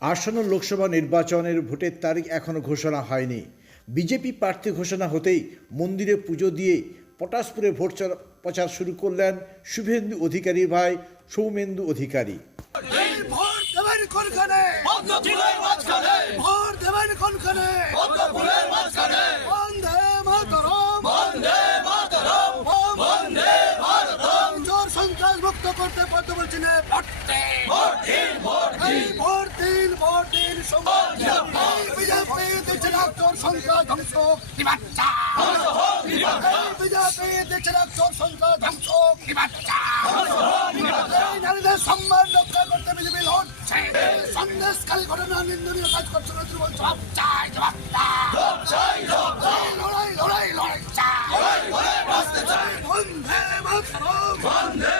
আসন্ন লোকসভা নির্বাচনের ভোটের তারিখ এখনও ঘোষণা হয়নি। বিজেপি প্রার্থী ঘোষণা হতেই মন্দিরে পুজো দিয়ে পটাশপুরে ভোট চর- প্রচার শুরু করলেন শুভেন্দু অধিকারী ভাই সৌমেন্দু অধিকারী। ভোট দেবেন কোনখানে? করতে বলছি না ভোট দে। ভোট দিন ভোট দিন। ভোট দিন ভোট দিন বিজেপি। এই বিজেপি দেশের ধ্বংস। নিবাচ্চা। বিজেপি দেশের চোর সন্ত্রাস ধ্বংস নিবাচ্চা। নারীদের সম্মান রক্ষা করতে বিজেপি লড়ছে। সন্দেশকারী ঘটনা নিন্দনীয় কাজ করছে না তৃণমূল জবাব চাই। জবাব চাই লড়াই লড়াই লড়াই চাই। বন্ধে মাতরম। বন্দে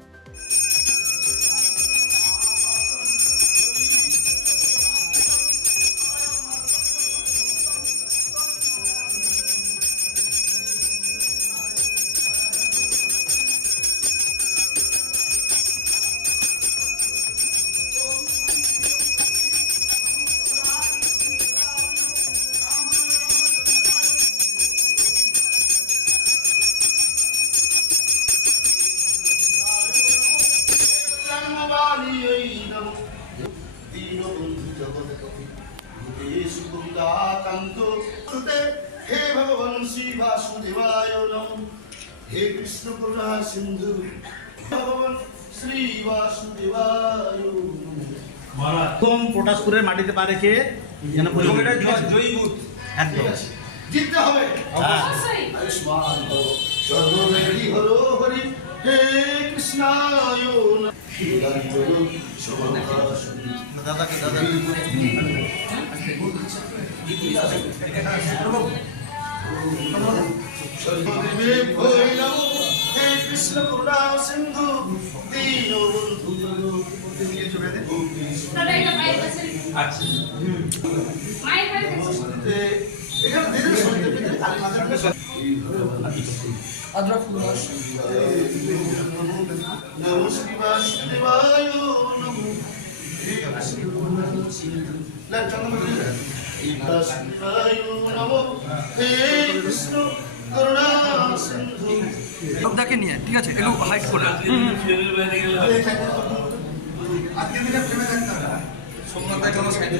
হে ভগবান শ্রী বাসুদেবায় নম। হে কৃষ্ণ করুণা সিন্ধু। ভগবান শ্রী বাসুদেবায় একদম মাটিতে পা রেখে যেন একদম জিততে হবে হ্যাঁ। হরি। হে সর্বকাশী দাদাকে দাদা হে কৃষ্ণ করুণা সিন্ধু কাছে মায়ের কাছে এখানে দিদি শুনতে খালি মাথা বাসুদেবায় নমো লোকটাকে নিয়ে ঠিক আছে একটু হাইট করে। আজকে দিনে প্রেমে থাকতে হবে সর্বশক্তি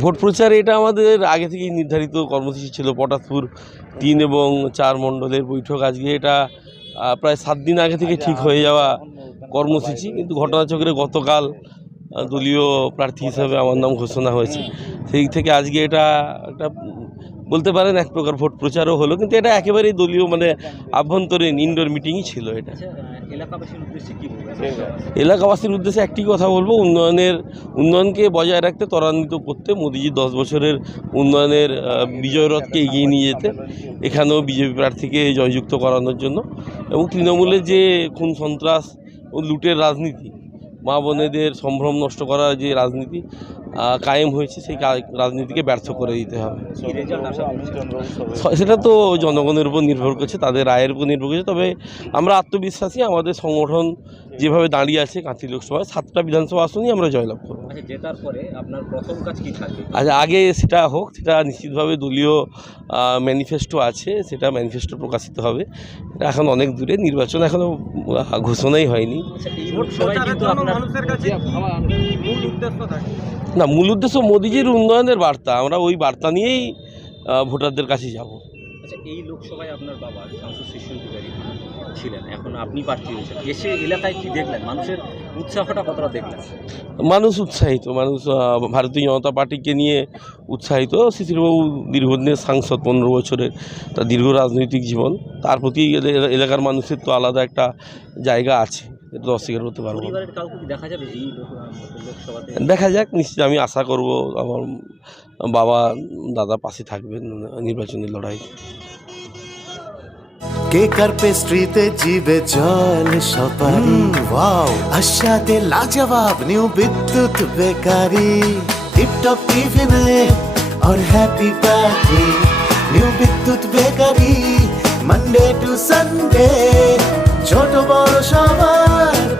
ভোট প্রচারে এটা আমাদের আগে থেকেই নির্ধারিত কর্মসূচি ছিল, পটাশপুর তিন এবং চার মণ্ডলের বৈঠক। আজকে এটা প্রায় সাত দিন আগে থেকে ঠিক হয়ে যাওয়া কর্মসূচি কিন্তু ঘটনাচক্রে গতকাল দলীয় প্রার্থী হিসাবে আমার নাম ঘোষণা হয়েছে। সেই থেকে আজকে এটা একটা বলতে পারেন এক প্রকার ভোট প্রচারও হলো কিন্তু এটা একেবারেই দলীয় মানে আভ্যন্তরীণ ইনডোর মিটিংই ছিল এটা। আচ্ছা এলাকাবাসীর উদ্দেশ্যে একটি কথা বলব উন্নয়নের উন্নয়নকে বজায় রাখতে ত্বরান্বিত করতে মোদিজি দশ বছরের উন্নয়নের বিজয়রথকে এগিয়ে নিয়ে যেতে এখানেও বিজেপি প্রার্থীকে জয়যুক্ত করানোর জন্য। এবং তৃণমূলের যে খুন সন্ত্রাস ও লুটের রাজনীতি মা বোনেদের সম্ভ্রম নষ্ট করার যে রাজনীতি কায়েম হয়েছে সেই রাজনীতিকে ব্যর্থ করে দিতে হবে। সেটা তো জনগণের উপর নির্ভর করছে তাদের রায়ের উপর নির্ভর করছে তবে আমরা আত্মবিশ্বাসী আমাদের সংগঠন যেভাবে দাঁড়িয়ে আছে কাঁথি লোকসভায় সাতটা বিধানসভা আসনই আমরা জয়লাভ করব। আচ্ছা পরে আপনার প্রথম কাজ কি থাকবে? আচ্ছা আগে সেটা হোক সেটা নিশ্চিতভাবে দলীয় ম্যানিফেস্টো আছে সেটা ম্যানিফেস্টো প্রকাশিত হবে। এখন অনেক দূরে নির্বাচন এখনও ঘোষণাই হয়নি। না মূল উদ্দেশ্য মোদিজির উন্নয়নের বার্তা। আমরা ওই বার্তা নিয়েই ভোটারদের কাছে যাব। আচ্ছা এই লোকসভায় আপনার বাবা সাংসদ শিশু অধিকারী ছিলেন এখন আপনি প্রার্থী হয়েছেন। এসে এলাকায় কি দেখলেন? মানুষের উৎসাহটা কতটা দেখলেন? মানুষ উৎসাহিত। মানুষ ভারতীয় জনতা পার্টিকে নিয়ে উৎসাহিত। শিশিরবাবু দীর্ঘদিনের সাংসদ পনেরো বছরের তার দীর্ঘ রাজনৈতিক জীবন। তার প্রতি এলাকার মানুষের তো আলাদা একটা জায়গা আছে। এটা তো অস্বীকার করতে পারবো না পরিবারের কাউকে কি দেখা যাবে এই লোক- লোকসভাতে দেখা যাক নিশ্চয়ই আমি আশা করব আমার বাবা দাদা পাশে থাকবেন নির্বাচনী লড়াই কেক আর পেস্ট্রিতে জিবে জল সপারি ওয়াও আশাতে লাজবাব নিউ বিদ্যুৎ বেকারি টিপটপ টিফিনে और happy party new Bidyut bakery Monday to Sunday ছোট বড় সবার